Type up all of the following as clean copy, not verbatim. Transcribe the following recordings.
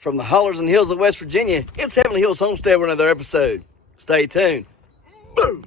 From the hollers and hills of West Virginia, it's Heavenly Hills Homestead with another episode. Stay tuned. Boom!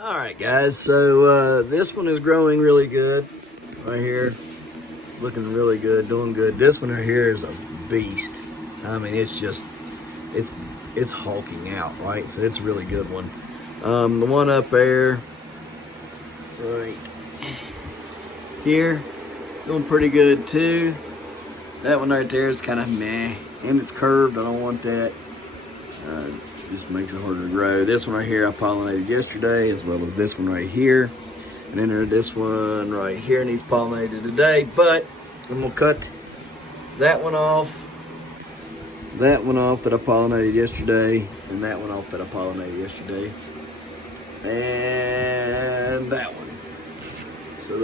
Alright guys, so this one is growing really good right here, looking really good, doing good. This one right here is a beast. I mean, it's just, it's hulking out, right? So it's a really good one. The one up there, right here, doing pretty good too. That one right there is kind of meh, and it's curved. I don't want that. Just makes it harder to grow. This one right here I pollinated yesterday, as well as this one right here. And then this one right here needs pollinated today, but I'm gonna cut that one off that I pollinated yesterday, and that one off that I pollinated yesterday, and that one. So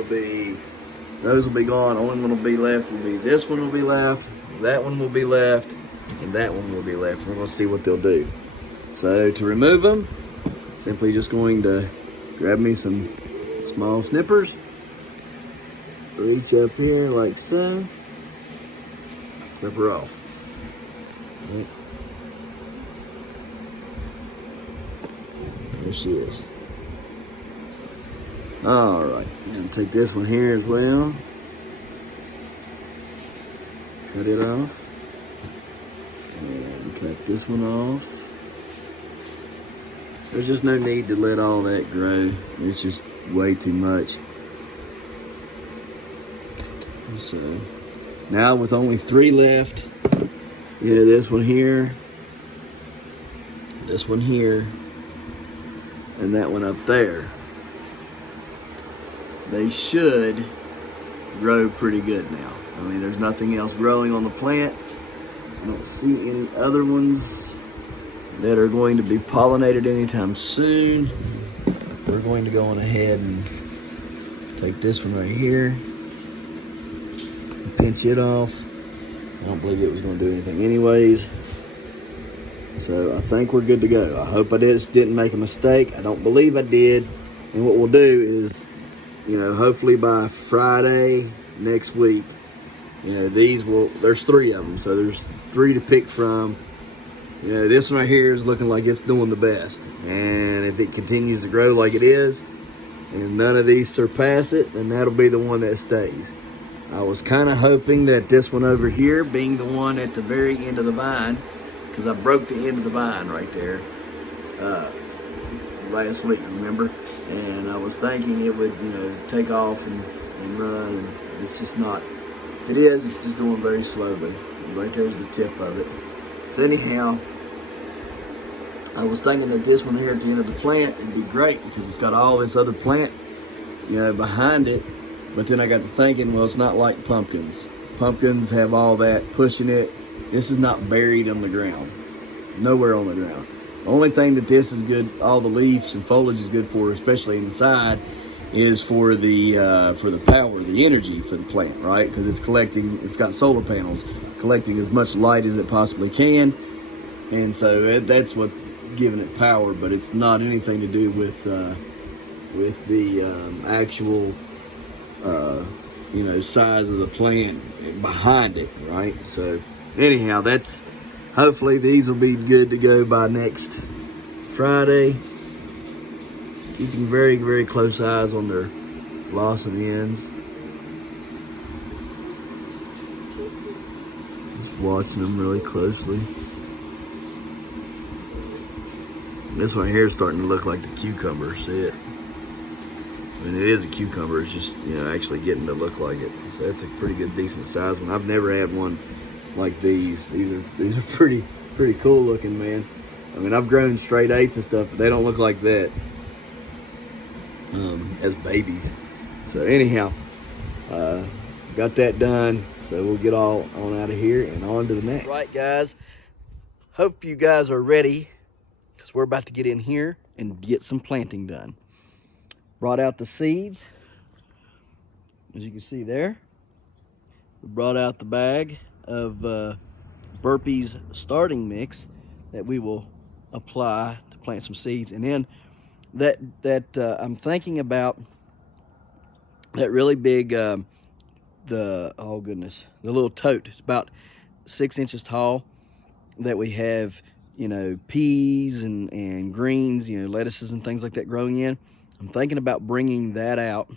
those will be gone. Only one will be left will be this one will be left, that one will be left, and that one will be left. We're gonna see what they'll do. So to remove them, simply just going to grab me some small snippers, reach up here like so, rip her off. Right. There she is. All right, I'm gonna take this one here as well. Cut it off, and cut this one off. There's just no need to let all that grow. It's just way too much. So now with only 3 left, this one here, and that one up there, they should grow pretty good now. I mean, there's nothing else growing on the plant. I don't see any other ones that are going to be pollinated anytime soon. We're going to go on ahead and take this one right here and pinch it off. I don't believe it was going to do anything anyways. So I think we're good to go. I hope I didn't make a mistake. I don't believe I did. And what we'll do is, hopefully by Friday next week, there's 3 of them. So there's 3 to pick from. This one right here is looking like it's doing the best. And if it continues to grow like it is, and none of these surpass it, then that'll be the one that stays. I was kind of hoping that this one over here, being the one at the very end of the vine, because I broke the end of the vine right there last week, remember? And I was thinking it would, take off and run, and it's just not. If it is, it's just doing very slowly. Right there's the tip of it. So anyhow, I was thinking that this one here at the end of the plant would be great because it's got all this other plant, behind it. But then I got to thinking, well, it's not like pumpkins. Pumpkins have all that pushing it. This is not buried on the ground. Nowhere on the ground. The only thing that this is good, all the leaves and foliage is good for, especially inside, is for the power, the energy for the plant, right? Because it's got solar panels collecting as much light as it possibly can. And so that's what giving it power, but it's not anything to do with the actual size of the plant behind it, right? So anyhow, that's hopefully these will be good to go by next Friday. Keeping very, very close eyes on their blossom ends. Just watching them really closely. This one here is starting to look like the cucumber. See it? I mean, it is a cucumber. It's just, actually getting to look like it. So that's a pretty good, decent size one. I've never had one like these. These are pretty cool looking, man. I mean, I've grown straight 8s and stuff, but they don't look like that as babies. So anyhow, got that done. So we'll get all on out of here and on to the next. Right, guys. Hope you guys are ready, because we're about to get in here and get some planting done. Brought out the seeds, as you can see there. We brought out the bag of Burpee's starting mix that we will apply to plant some seeds. And then I'm thinking about that really big, the little tote. It's about 6 inches tall, that we have, peas and greens, lettuces and things like that growing in. I'm thinking about bringing that out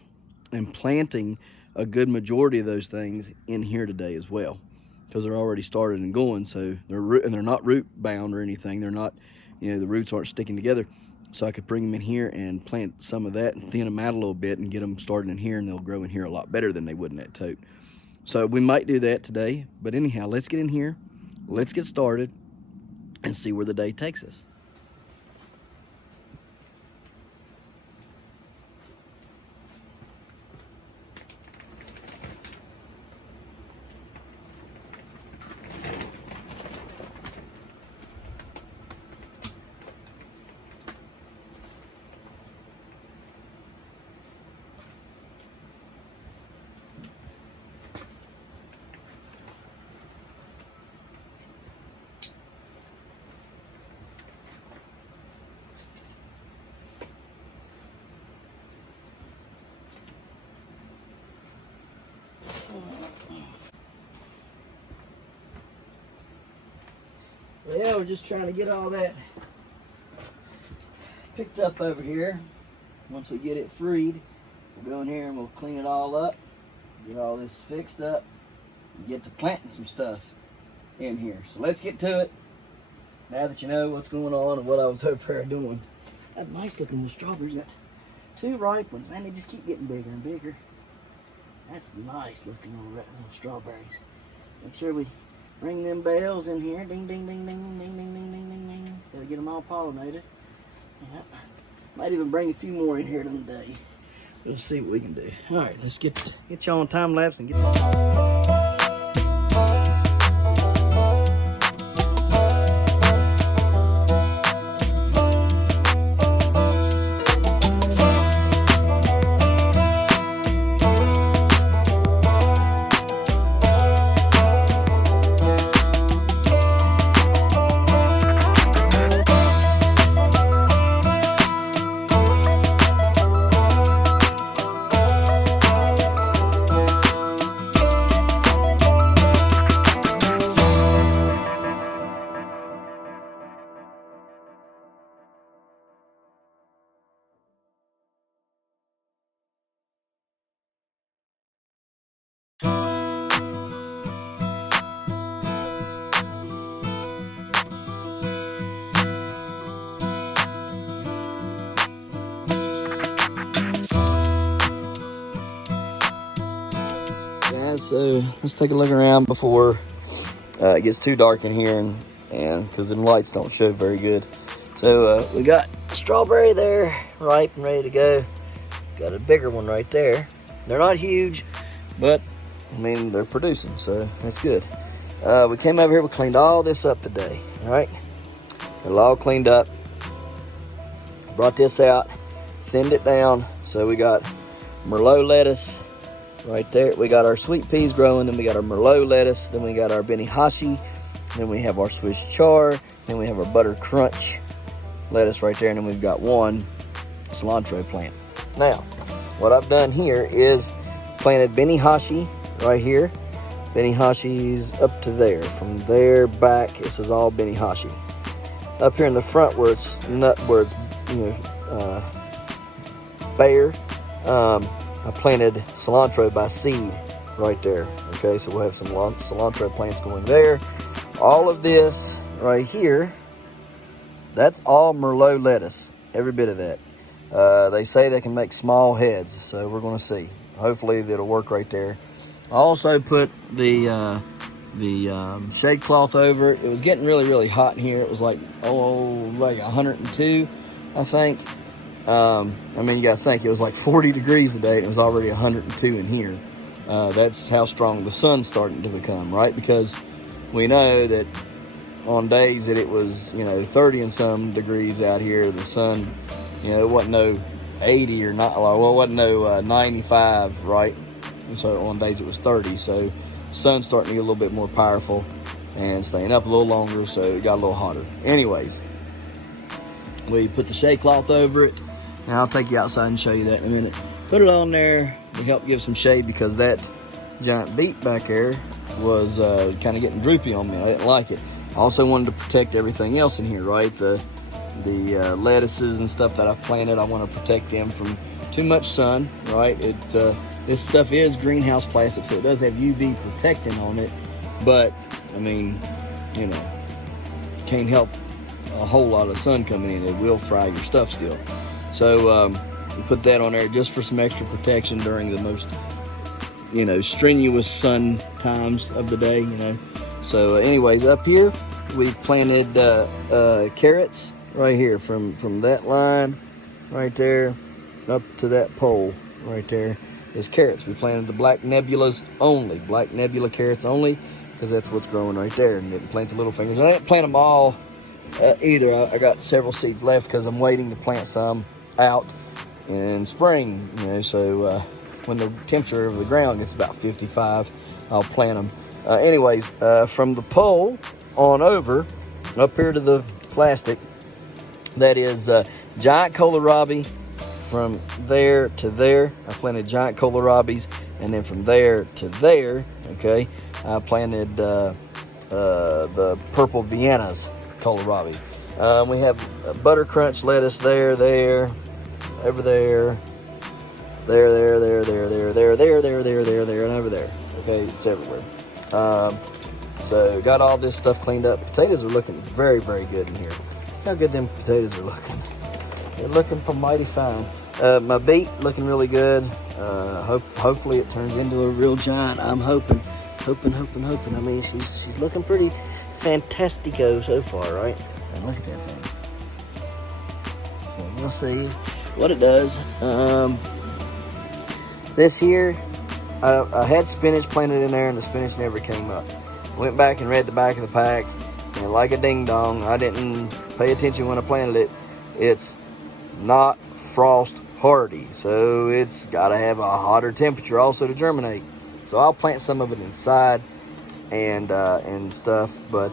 and planting a good majority of those things in here today as well, because they're already started and going. So they're not root bound or anything. They're not, the roots aren't sticking together. So I could bring them in here and plant some of that and thin them out a little bit and get them started in here, and they'll grow in here a lot better than they would in that tote. So we might do that today. But anyhow, let's get in here. Let's get started and see where the day takes us. Yeah, we're just trying to get all that picked up over here. Once we get it freed, we'll go in here and we'll clean it all up, get all this fixed up, and get to planting some stuff in here. So let's get to it, now that you know what's going on and what I was over there doing. That nice looking little strawberries. Got 2 ripe ones, man. They just keep getting bigger and bigger. That's nice looking little strawberries. Make sure we ring them bells in here. Ding, ding, ding, ding, ding, ding, ding, ding, ding, ding. Gotta get them all pollinated. Yep. Might even bring a few more in here today. We'll see what we can do. All right, let's get y'all on time lapse and get. So let's take a look around before it gets too dark in here, and because the lights don't show very good. So we got strawberry there, ripe and ready to go. Got a bigger one right there. They're not huge, but I mean they're producing, so that's good. We came over here, we cleaned all this up today. All right, it's all cleaned up. Brought this out, thinned it down. So we got Merlot lettuce. Right there, we got our sweet peas growing, then we got our Merlot lettuce, then we got our Benihashi, then we have our Swiss chard, then we have our butter crunch lettuce right there, and then we've got one cilantro plant. Now, what I've done here is planted Benihashi right here. Benihashi's up to there. From there back, this is all Benihashi. Up here in the front where it's bare, I planted cilantro by seed right there. Okay, so we'll have some cilantro plants going there. All of this right here, that's all Merlot lettuce, every bit of that. They say they can make small heads, so we're going to see. Hopefully that'll work right there. I also put the shade cloth over it. It was getting really, really hot in here. It was like 102, I think. I mean, you got to think, it was like 40 degrees today, and it was already 102 in here. That's how strong the sun's starting to become, right? Because we know that on days that it was, 30 and some degrees out here, the sun, it wasn't no 80 or not, well, it wasn't no 95, right? And so on days it was 30, so the sun's starting to get a little bit more powerful and staying up a little longer, so it got a little hotter. Anyways, we put the shade cloth over it, and I'll take you outside and show you that in a minute. Put it on there to help give some shade, because that giant beet back there was kind of getting droopy on me. I didn't like it. I also wanted to protect everything else in here, right? The lettuces and stuff that I've planted, I want to protect them from too much sun, right? This stuff is greenhouse plastic, so it does have UV protecting on it, but I mean, can't help a whole lot of sun coming in. It will fry your stuff still. So we put that on there just for some extra protection during the most strenuous sun times of the day. So anyways, up here we've planted carrots right here from that line right there up to that pole right there is carrots. We planted the black nebulas only, black nebula carrots only, because that's what's growing right there. And didn't plant the little fingers. And I didn't plant them all either. I got several seeds left because I'm waiting to plant some out in spring. So when the temperature of the ground gets about 55, I'll plant them. Anyways, from the pole on over up here to the plastic, that is giant kohlrabi. From there to there, I planted giant kohlrabis, and then from there to there, okay, I planted the purple Vienna's kohlrabi. We have butter crunch lettuce there, over there, there, and over there. Okay, it's everywhere. So got all this stuff cleaned up. Potatoes are looking very, very good in here. Look how good them potatoes are looking. They're looking mighty fine. My beet looking really good. Hopefully it turns into a real giant. I'm hoping. I mean, she's looking pretty fantastico so far, right? And look at that thing. So we'll see what it does. This here, I had spinach planted in there, and the spinach never came up. Went back and read the back of the pack, and like a ding dong, I didn't pay attention when I planted it. It's not frost hardy, so it's got to have a hotter temperature also to germinate. So I'll plant some of it inside and stuff. But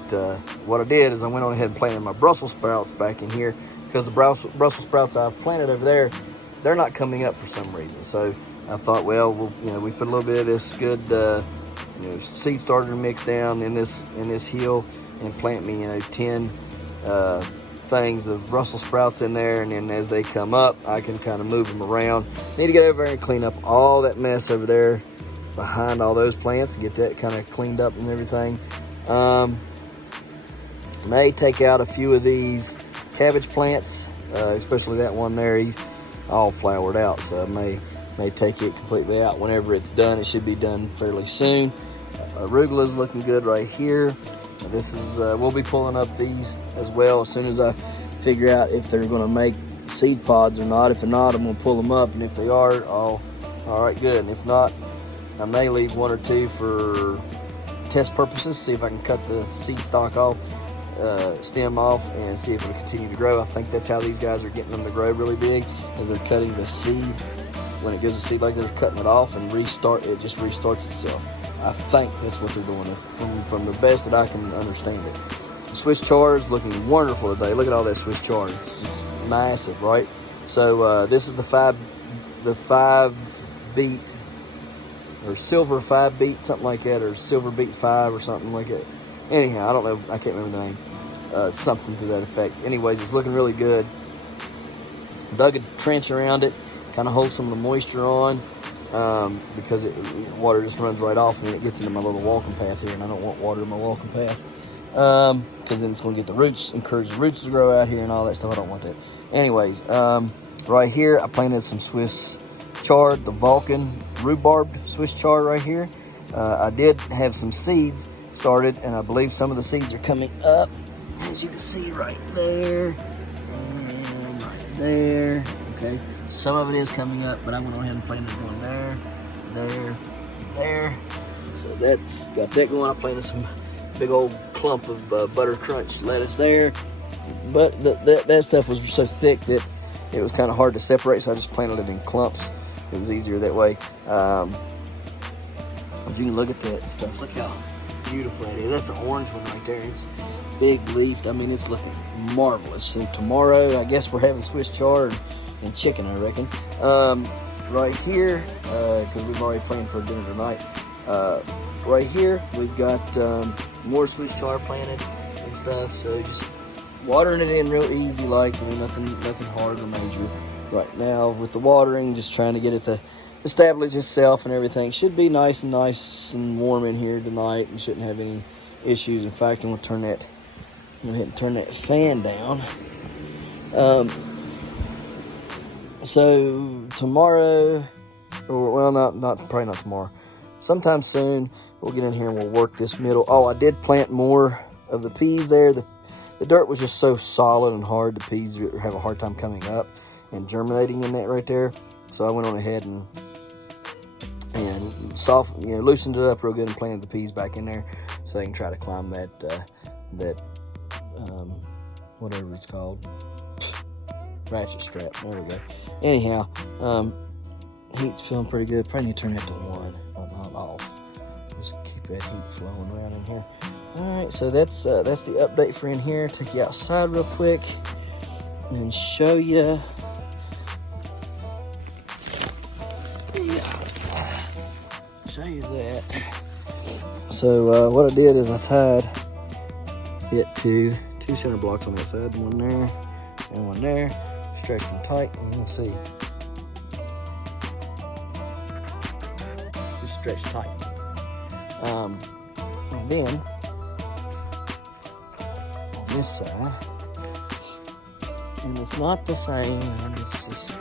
what I did is I went on ahead and planted my Brussels sprouts back in here, because the Brussels sprouts I've planted over there, they're not coming up for some reason. So I thought, well, we put a little bit of this good seed starter mix down in this hill, and plant me 10 things of Brussels sprouts in there, and then as they come up, I can kind of move them around. Need to get over there and clean up all that mess over there behind all those plants and get that kind of cleaned up and everything. May take out a few of these cabbage plants, especially that one there. He's all flowered out, so I may take it completely out whenever it's done. It should be done fairly soon. Arugula's looking good right here. This is we'll be pulling up these as well as soon as I figure out if they're going to make seed pods or not. If they're not, I'm going to pull them up, and if they are, all right, good. And if not, I may leave one or two for test purposes, see if I can cut the seed stock off, stem off, and see if it'll continue to grow. I think that's how these guys are getting them to grow really big, is they're cutting the seed. When it gives a seed like they're cutting it off and it just restarts itself. I think that's what they're doing from the best that I can understand it. Swiss chard is looking wonderful today. Look at all that Swiss chard. It's massive, right? So this is the five beat, or silver 5 beat, something like that, or silver beat 5 or something like that. Anyhow, I don't know. I can't remember the name. Something to that effect. Anyways, it's looking really good. Dug a trench around it, kind of hold some of the moisture on, because water just runs right off and then it gets into my little walking path here, and I don't want water in my walking path, because then it's going to get the roots, encourage the roots to grow out here and all that stuff. I don't want that. Anyways, right here I planted some Swiss chard, the Vulcan rhubarb Swiss chard right here. I did have some seeds started, and I believe some of the seeds are coming up, as you can see right there and right there. Okay, so some of it is coming up, but I'm going to go ahead and plant it going there, there, there. So that's got that going. I planted some big old clump of butter crunch lettuce there, but that stuff was so thick that it was kind of hard to separate, so I just planted it in clumps. It was easier that way. But you can look at that stuff. Look how beautiful it is. That's the orange one right there. It's big leafed. I mean, it's looking marvelous. And tomorrow, I guess we're having Swiss chard and chicken, I reckon. Right here, because we've already planned for dinner tonight. Right here, we've got more Swiss chard planted and stuff. So just watering it in real easy, like, I mean, nothing hard or major. Right now with the watering, just trying to get it to establish itself and everything. Should be nice and warm in here tonight, and shouldn't have any issues. In fact, I'm gonna go ahead and turn that fan down. So tomorrow, or well, probably not tomorrow, sometime soon we'll get in here and we'll work this middle. Oh, I did plant more of the peas there. The dirt was just so solid and hard, the peas have a hard time coming up and germinating in that right there. So I went on ahead and loosened it up real good and planted the peas back in there, so they can try to climb that whatever it's called, ratchet strap. There we go. Anyhow, heat's feeling pretty good. Probably need to turn that to 1, not off. Just keep that heat flowing around in here. All right, so that's the update for in here. Take you outside real quick and show you. Show you that. So what I did is I tied it to 2 center blocks on that side, one there and one there. Stretch them tight, and you can see. Just stretch tight. And then on this side, and it's not the same. I just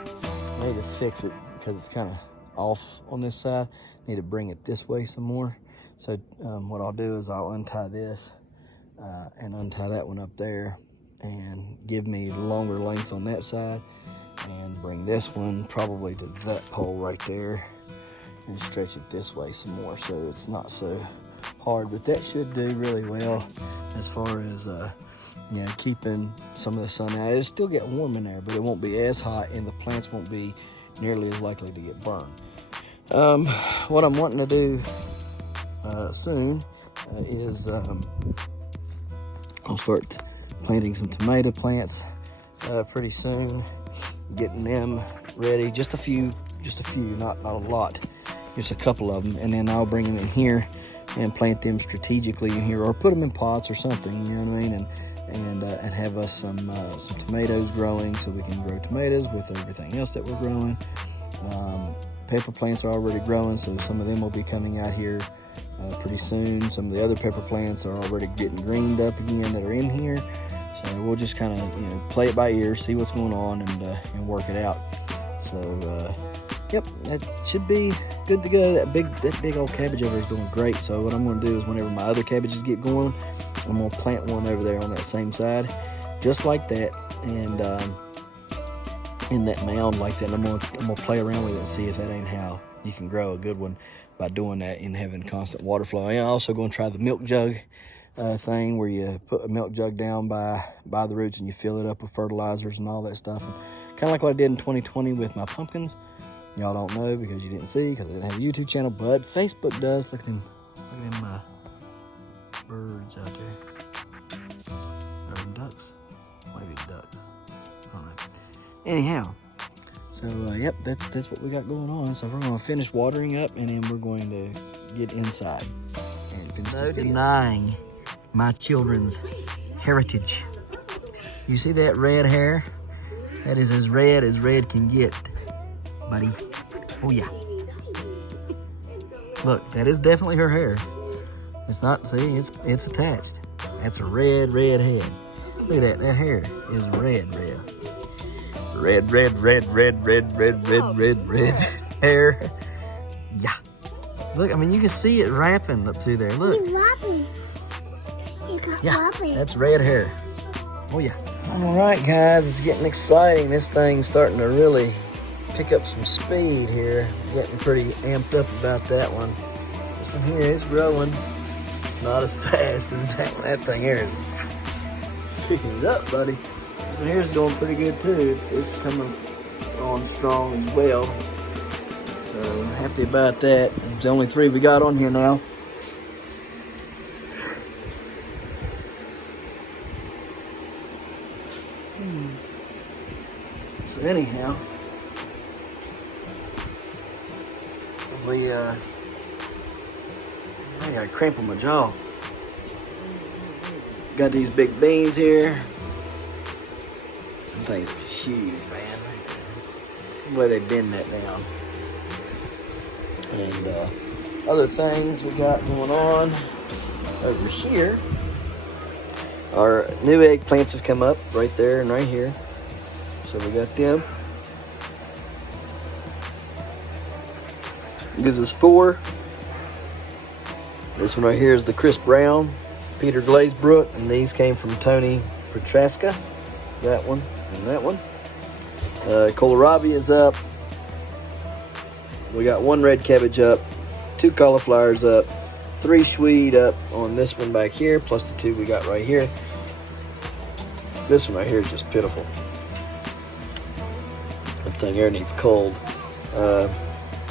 made to fix it because it's kind of off on this side. Need to bring it this way some more. So what I'll do is I'll untie this and untie that one up there, and give me longer length on that side, and bring this one probably to that pole right there and stretch it this way some more, so it's not so hard. But that should do really well as far as keeping some of the sun out. It'll still get warm in there, but it won't be as hot, and the plants won't be nearly as likely to get burned. What I'm wanting to do soon is I'll start planting some tomato plants pretty soon, getting them ready. Just a few, not a lot, just a couple of them, and then I'll bring them in here and plant them strategically in here, or put them in pots or something, you know what I mean, and have us some tomatoes growing, so we can grow tomatoes with everything else that we're growing. Pepper plants are already growing, so some of them will be coming out here pretty soon. Some of the other pepper plants are already getting greened up again that are in here. So we'll just kind of play it by ear, see what's going on, and work it out. So yep, that should be good to go. That big old cabbage over there is doing great. So what I'm going to do is, whenever my other cabbages get going, I'm going to plant one over there on that same side, just like that, and in that mound like that. And I'm gonna play around with it and see if that ain't how you can grow a good one, by doing that and having constant water flow. I'm also going to try the milk jug thing, where you put a milk jug down by the roots and you fill it up with fertilizers and all that stuff. Kind of like what I did in 2020 with my pumpkins. Y'all don't know because you didn't see, because I didn't have a YouTube channel, but Facebook does. Look at them birds out there. Anyhow, so yep, that's what we got going on. So we're gonna finish watering up, and then we're going to get inside and finish no denying my children's heritage. You see that red hair? That is as red can get, buddy. Oh yeah. Look, that is definitely her hair. It's not, see, it's attached. That's a red head. Look at that, that hair is red. Red hair. Yeah. Look, I mean, you can see it wrapping up through there. Look. Yeah, that's red hair. Oh yeah. All right, guys, it's getting exciting. This thing's starting to really pick up some speed here. Getting pretty amped up about that one. This one here is growing. It's not as fast as that thing here is picking it up, buddy. This one here is going pretty good too. It's coming on strong as well. So I'm happy about that. It's the only 3 we got on here now. So anyhow, I got a cramp on my jaw. Got these big beans here. That thing's huge, man. The way they bend that down. And other things we got going on over here. Our new eggplants have come up right there and right here. So we got them. Gives us 4. This one right here is the Chris Brown, Peter Glazebrook, and these came from Tony Petraska. That one and that one. Kohlrabi is up. We got 1 red cabbage up, 2 cauliflowers up, 3 Swede up on this one back here, plus the 2 we got right here. This one right here is just pitiful. That thing here needs cold.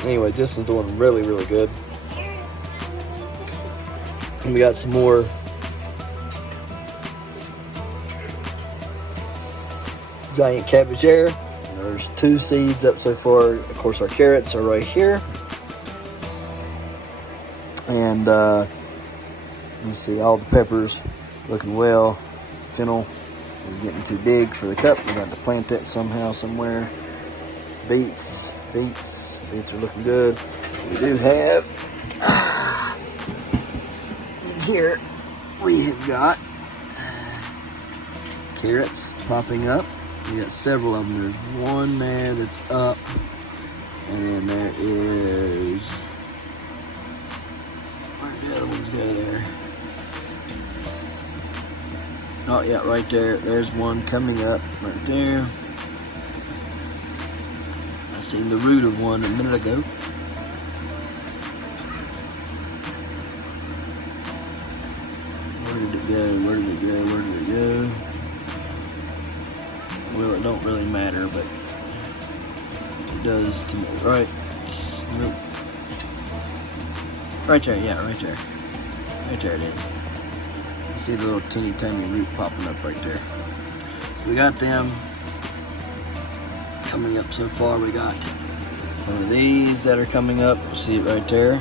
Anyway, this one's doing really good. And we got some more giant cabbage there. There's 2 seeds up so far. Of course, our carrots are right here. And you see all the peppers looking well. Fennel is getting too big for the cup. We got to plant that somehow, somewhere. Beets are looking good. We do have in here, we have got carrots popping up. We got several of them. There's one there that's up, and then there is, where'd the other ones go there? Oh yeah, right there. There's one coming up right there. I seen the root of one a minute ago. Where did it go? Where did it go? Where did it go? Well, it don't really matter, but it does to me. Right. Nope. Right there, yeah, right there. Right there it is. You see the little teeny tiny root popping up right there. So we got them coming up so far. We got some of these that are coming up. You see it right there.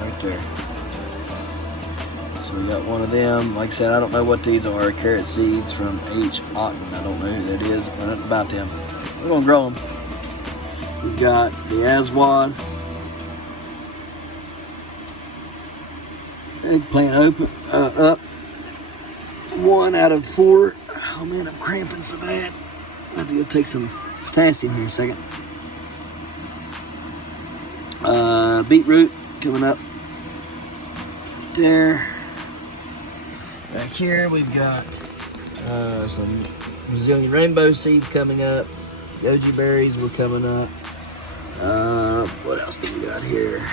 Right there. So we got one of them. Like I said, I don't know what these are. Carrot seeds from H. Otten. I don't know who that is. I don't know about them. We're going to grow them. We've got the Aswad. Eggplant up. 1 out of 4. Oh man, I'm cramping so bad. I have to go take some potassium here in a second. Beetroot coming up there. Back here we've got some Brazilian rainbow seeds coming up. Goji berries were coming up. What else do we got here?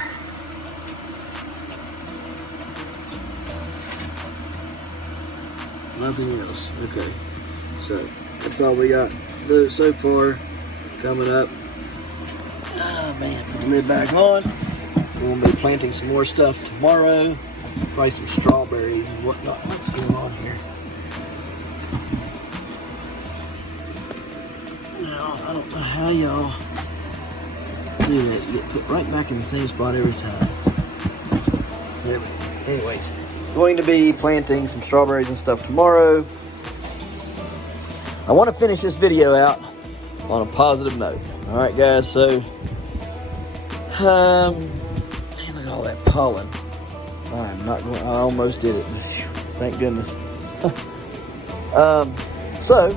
Nothing else. Okay, so that's all we got so far coming up. Oh man, put the lid back on. We're gonna be planting some more stuff tomorrow. Probably some strawberries and whatnot. What's going on here? I don't know how y'all do that. You get put right back in the same spot every time. Yeah, but anyways, going to be planting some strawberries and stuff tomorrow. I want to finish this video out on a positive note. All right, guys. So, man, look at all that pollen. I'm not going. I almost did it. Thank goodness. So,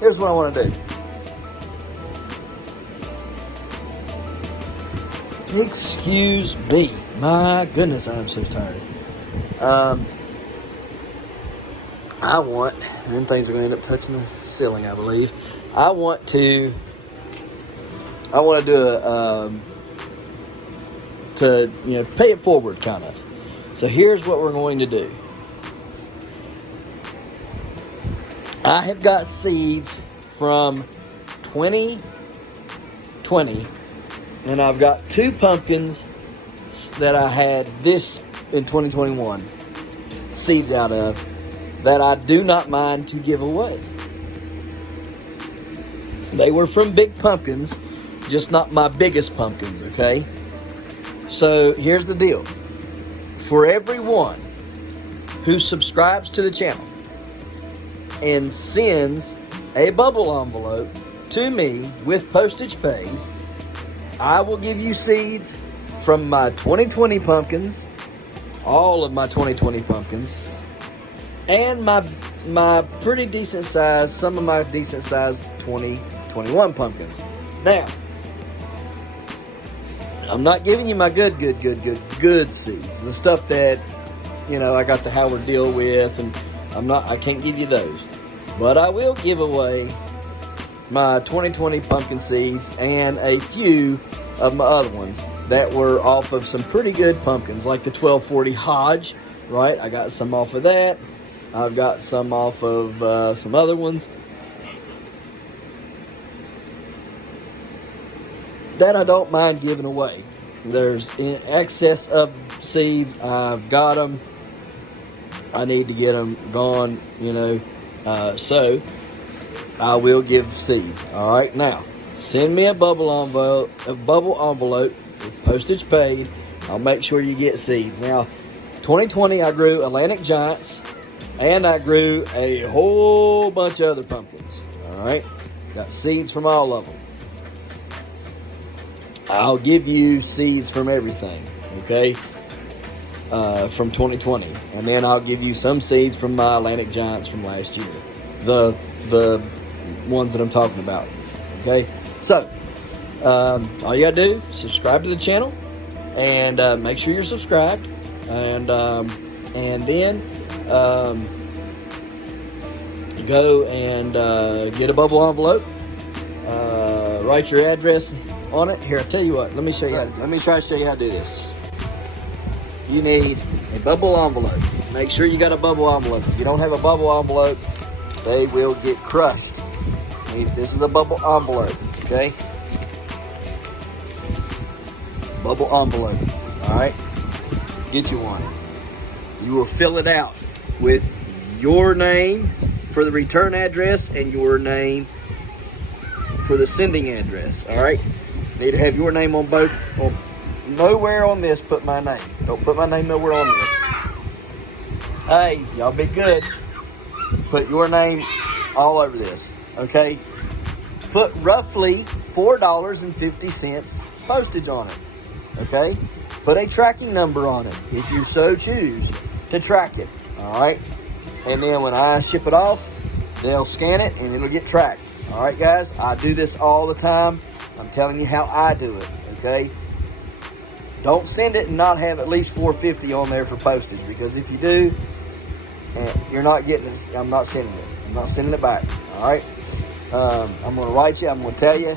here's what I want to do. Excuse me. My goodness, I'm so tired. I want, and things are going to end up touching the ceiling, I believe. I want to do a, to, you know, pay it forward, kind of. So here's what we're going to do. I have got seeds from 2020, and I've got 2 pumpkins that I had this in 2021 seeds out of that I do not mind to give away. They were from big pumpkins, just not my biggest pumpkins, okay? So here's the deal. For everyone who subscribes to the channel and sends a bubble envelope to me with postage paid, I will give you seeds from my 2020 pumpkins, all of my 2020 pumpkins, and my pretty decent size, some of my decent sized 2021 pumpkins. Now, I'm not giving you my good seeds, the stuff that, you know, I got the Howard deal with, and I can't give you those. But I will give away my 2020 pumpkin seeds and a few of my other ones that were off of some pretty good pumpkins, like the 1240 Hodge, right? I got some off of that. I've got some off of some other ones that I don't mind giving away. There's in excess of seeds. I've got them. I need to get them gone, you know. So I will give seeds. All right, now send me a bubble envelope with postage paid. I'll make sure you get seeds. Now, 2020 I grew Atlantic Giants, and I grew a whole bunch of other pumpkins. All right, got seeds from all of them. I'll give you seeds from everything, okay, from 2020. And then I'll give you some seeds from my Atlantic Giants from last year. The ones that I'm talking about, okay? So, all you gotta do, subscribe to the channel, and make sure you're subscribed. And then go and get a bubble envelope, write your address on it. Here, I'll tell you what. Let me show you. Let me try to show you how to do this. You need a bubble envelope. Make sure you got a bubble envelope. If you don't have a bubble envelope, they will get crushed. This is a bubble envelope, okay? Bubble envelope. All right. Get you one. You will fill it out with your name for the return address and your name for the sending address. All right. Need to have your name on both. Nowhere on this put my name. Don't put my name nowhere on this. Hey, y'all be good. Put your name all over this, okay? Put roughly $4.50 postage on it, okay? Put a tracking number on it if you so choose to track it, all right? And then when I ship it off, they'll scan it and it'll get tracked. All right, guys? I do this all the time. I'm telling you how I do it, okay? Don't send it and not have at least $4.50 on there for postage, because if you do, you're not getting it. I'm not sending it. I'm not sending it back, all right? I'm going to write you. I'm going to tell you.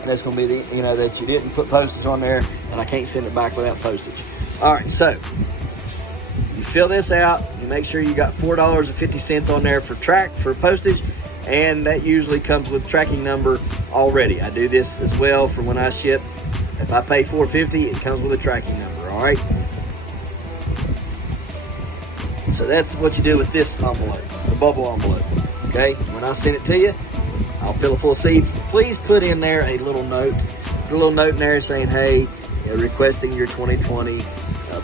And that's going to be the, you know, that you didn't put postage on there, and I can't send it back without postage. All right, so you fill this out. You make sure you got $4.50 on there for postage, and that usually comes with tracking number already. I do this as well for when I ship. If I pay $4.50, it comes with a tracking number, all right? So that's what you do with this envelope, the bubble envelope, okay? When I send it to you, I'll fill it full of seeds. Please put in there a little note in there saying, hey, requesting your 2020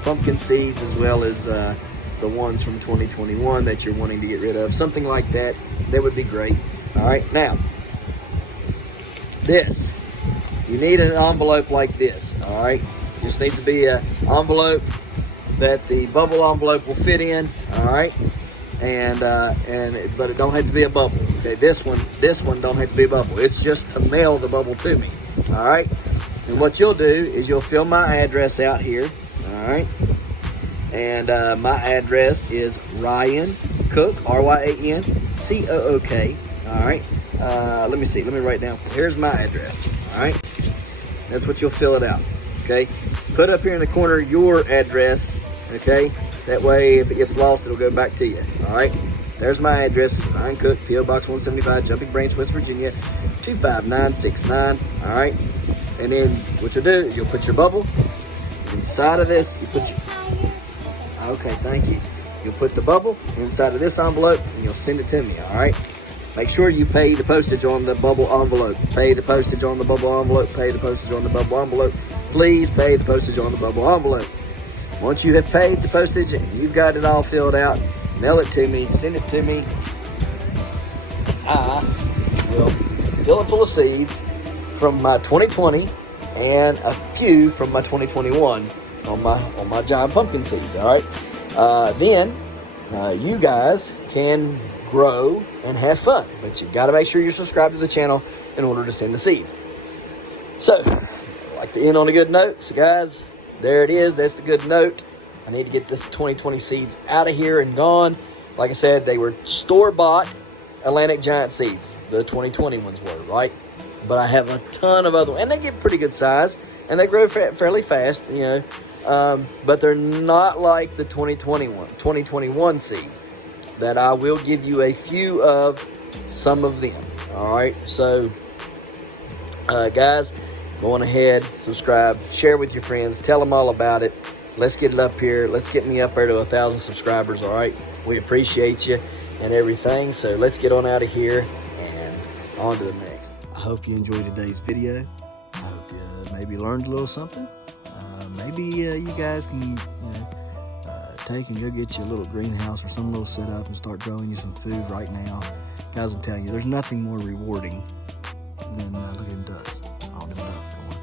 pumpkin seeds, as well as the ones from 2021 that you're wanting to get rid of. Something like that. That would be great. All right, now, this. You need an envelope like this, all right? This needs to be an envelope that the bubble envelope will fit in, all right? But it don't have to be a bubble. Okay, this one don't have to be a bubble. It's just to mail the bubble to me, all right? And what you'll do is you'll fill my address out here, all right? And my address is Ryan Cook, RyanCook, all right? Let me see. Let me write down. Here's my address, all right? That's what you'll fill it out, okay? Put up here in the corner your address, okay? That way, if it gets lost, it'll go back to you, all right? There's my address, Ryan Cook, P.O. Box 175, Jumping Branch, West Virginia, 25969, all right? And then what you'll do is you'll put your bubble inside of this. You put your, okay, thank you. You'll put the bubble inside of this envelope, and you'll send it to me, all right? Make sure you pay the postage on the bubble envelope. Pay the postage on the bubble envelope. Pay the postage on the bubble envelope. Please pay the postage on the bubble envelope. Once you have paid the postage and you've got it all filled out, mail it to me, send it to me. I will fill it full of seeds from my 2020 and a few from my 2021 on my giant pumpkin seeds, all right? Then you guys can grow and have fun, but you've got to make sure you're subscribed to the channel in order to send the seeds. So, I'd like to end on a good note. So guys, there it is. That's the good note. I need to get this 2020 seeds out of here and gone. Like I said, they were store-bought Atlantic Giant seeds. The 2020 ones were, right? But I have a ton of other ones, and they get pretty good size, and they grow fairly fast, you know. But they're not like the 2021 seeds. That I will give you a few of some of them. All right, so guys, go on ahead, subscribe, share with your friends, tell them all about it. Let's get it up here. Let's get me up there to 1,000 subscribers. All right, we appreciate you and everything. So let's get on out of here and on to the next. I hope you enjoyed today's video. I hope you maybe learned a little something. Maybe you guys can take and go get you a little greenhouse or some little setup and start growing you some food right now. Guys, I'm telling you, there's nothing more rewarding than look at them ducks. All them ducks going.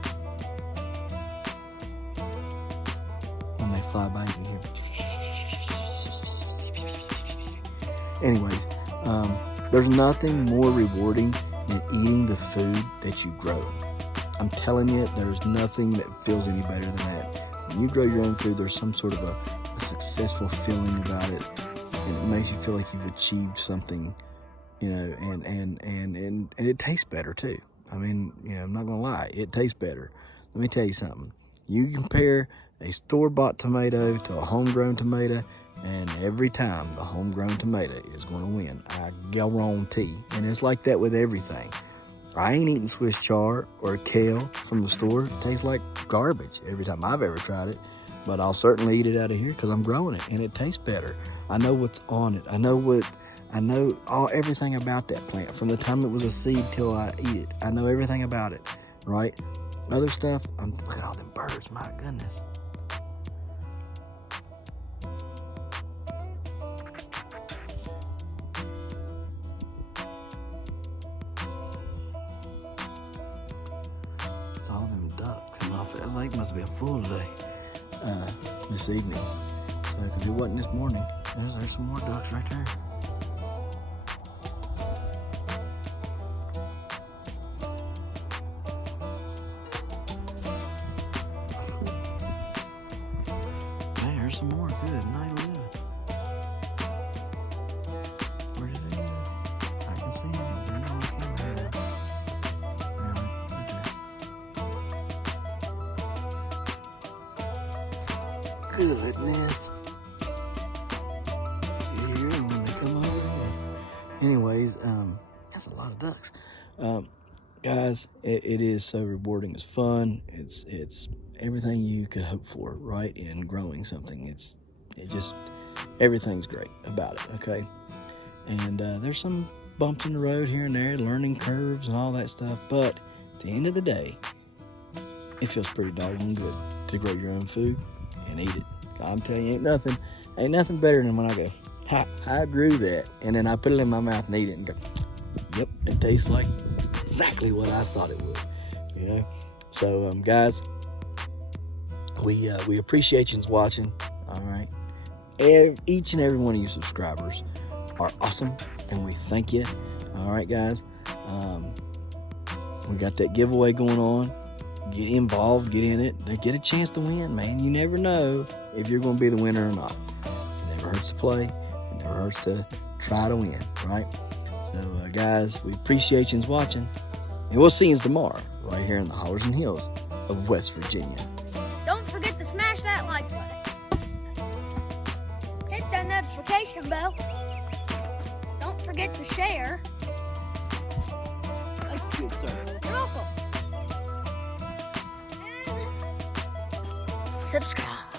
When they fly by, you can hear. Anyways, there's nothing more rewarding than eating the food that you grow. I'm telling you, there's nothing that feels any better than that. When you grow your own food, there's some sort of a successful feeling about it, and it makes you feel like you've achieved something, you know, and it tastes better too. I mean, you know, I'm not gonna lie, it tastes better. Let me tell you something. You compare a store-bought tomato to a homegrown tomato, and every time the homegrown tomato is gonna win. I guarantee. And it's like that with everything. I ain't eating Swiss chard or kale from the store. It tastes like garbage every time I've ever tried it. But I'll certainly eat it out of here because I'm growing it and it tastes better. I know what's on it. I know everything about that plant from the time it was a seed till I eat it. I know everything about it, right? Other stuff, look at all them birds, my goodness. It's all them ducks coming off. That lake must be full today. This evening, because it wasn't this morning. There's some more ducks right there. Hey, there's some more. Good night, live. Where did they go? I can see them. They're not on camera now. Right there. Goodness. Yeah, when they come over here. Anyways, that's a lot of ducks. Guys, it is so rewarding. It's fun. It's everything you could hope for, right? In growing something. Everything's great about it, okay? And there's some bumps in the road here and there, learning curves and all that stuff. But at the end of the day, it feels pretty doggone good to grow your own food and eat it. I'm telling you, ain't nothing better than when I go, I grew that, and then I put it in my mouth and eat it and go, yep, it tastes like exactly what I thought it would. You know, so guys, we appreciate you watching. All right, each and every one of you subscribers are awesome, and we thank you. All right, guys, we got that giveaway going on. Get involved, get in it, get a chance to win, man. You never know if you're going to be the winner or not. It never hurts to play. It never hurts to try to win, right? So, guys, we appreciate you watching, and we'll see you tomorrow right here in the hollers and hills of West Virginia. Don't forget to smash that like button. Hit that notification bell. Don't forget to share. Good, sir. You're welcome. And subscribe.